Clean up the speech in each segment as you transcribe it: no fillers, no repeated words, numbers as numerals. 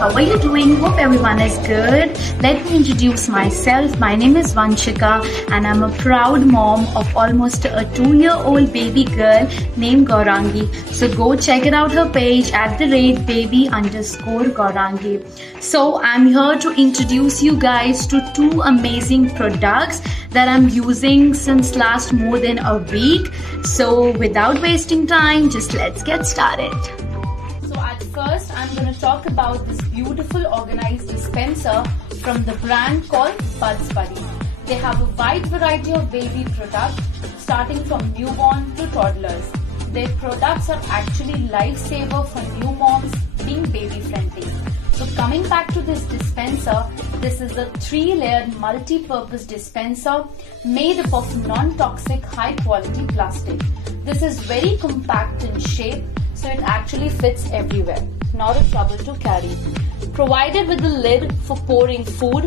how are you doing? Hope everyone is good. Let me introduce myself. My name is Vanshika and I'm a proud mom of almost a 2-year-old baby girl named Gaurangi. So go check it out her page at @baby_Gaurangi. So I'm here to introduce you guys to 2 amazing products that I'm using since last more than a week. So without wasting time, just let's get started. So at first, I'm going to talk about this beautiful organized dispenser from the brand called Buds Buddy. They have a wide variety of baby products starting from newborn to toddlers. Their products are actually lifesaver for new moms being baby friendly. So coming back to this dispenser, this is a 3-layered multi-purpose dispenser made up of non-toxic high quality plastic. This is very compact in shape, so it actually fits everywhere. Not a trouble to carry. Provided with a lid for pouring food,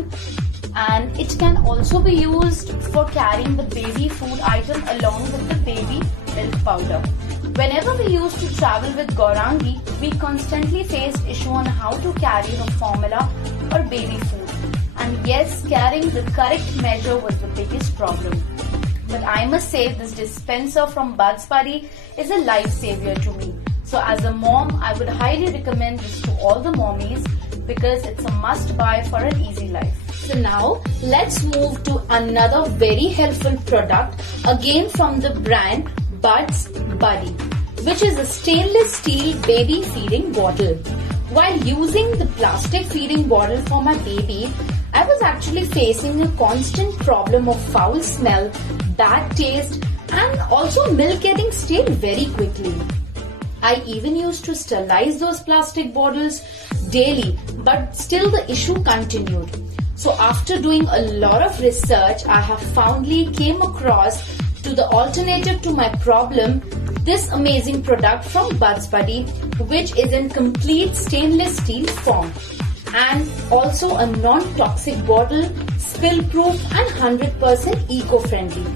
and it can also be used for carrying the baby food item along with the baby milk powder. Whenever we used to travel with Gaurangi, we constantly faced issue on how to carry her formula or baby food. And yes, carrying the correct measure was the biggest problem. But I must say this dispenser from Buds Buddy is a lifesaver to me. So as a mom, I would highly recommend this to all the mommies because it's a must buy for an easy life. So now let's move to another very helpful product again from the brand Buds Buddy, which is a stainless steel baby feeding bottle. While using the plastic feeding bottle for my baby, I was actually facing a constant problem of foul smell, bad taste, and also milk getting stale very quickly. I even used to sterilize those plastic bottles daily, but still the issue continued. So after doing a lot of research, I have finally came across to the alternative to my problem, this amazing product from Buds Buddy, which is in complete stainless steel form and also a non-toxic bottle, spill-proof and 100% eco-friendly.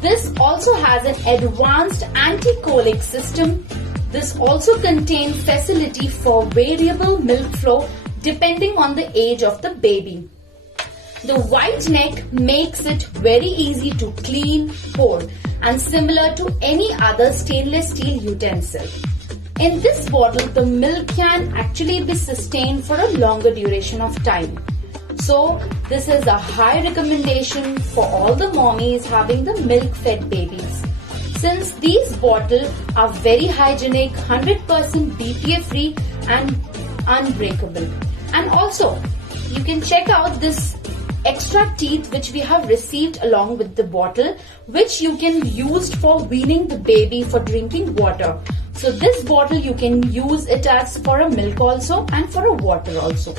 This also has an advanced anti-colic system. This also contains facility for variable milk flow depending on the age of the baby. The white neck makes it very easy to clean, pour, and similar to any other stainless steel utensil. In this bottle, the milk can actually be sustained for a longer duration of time. So this is a high recommendation for all the mommies having the milk-fed babies. Since these bottles are very hygienic, 100% BPA free and unbreakable. And also, you can check out this extra teeth which we have received along with the bottle, which you can use for weaning the baby for drinking water. So this bottle you can use it as for a milk also and for a water also.